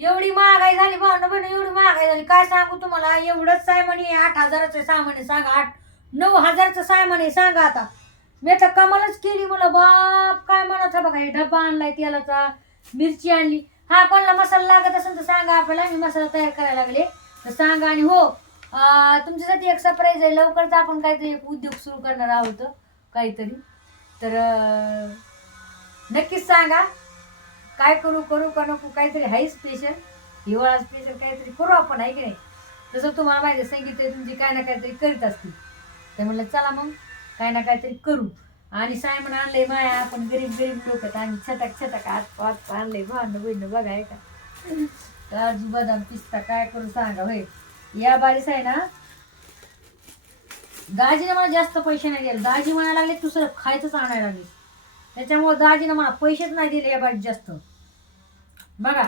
एवढी महागाई झाली भावना बहिण, एवढी महागाई झाली काय सांगू तुम्हाला. एवढंच सामान आहे, 8,000चं सामान आहे सांगा. 9,000चं सामान आहे सांगा. आता मी तर कमालच केली. मला बाप काय म्हणायचं बघा. हे डब्बा आणलाय तेलाचा, मिरची आणली. हा कोणाला मसाला लागत असेल तर सांगा आपल्याला, मी मसाला तयार करायला लागले तर सांगा. आणि हो तुमच्यासाठी एक सरप्राईज आहे. लवकरच आपण काहीतरी एक उद्योग सुरू करणार आहोत काहीतरी. तर नक्कीच सांगा काय करू का नको. काहीतरी आहे स्पेशल, हिवाळा स्पेशल काहीतरी करू आपण, आहे की नाही. तसं तुम्हाला माहिती आहे संगीत तुमची काय ना काहीतरी करीत असतील. ते म्हणलं चला मग काय ना काहीतरी करू. आणि सायमन आणलंय माया. आपण गरीब लोक आहेत आम्ही. छटाक आज आणलंय भावनं बहिणं बघा. आहे का काजू बदाम पिस्ता काय करू सांगा. होय या बारीस आहे ना. दाजीने मला जास्त पैसे नाही दिले. दाजी म्हणायला लागले दुसरं खायचंच आणायला लागले. त्याच्यामुळे दाजीने मला पैसेच नाही दिले या बारीत जास्त. बघा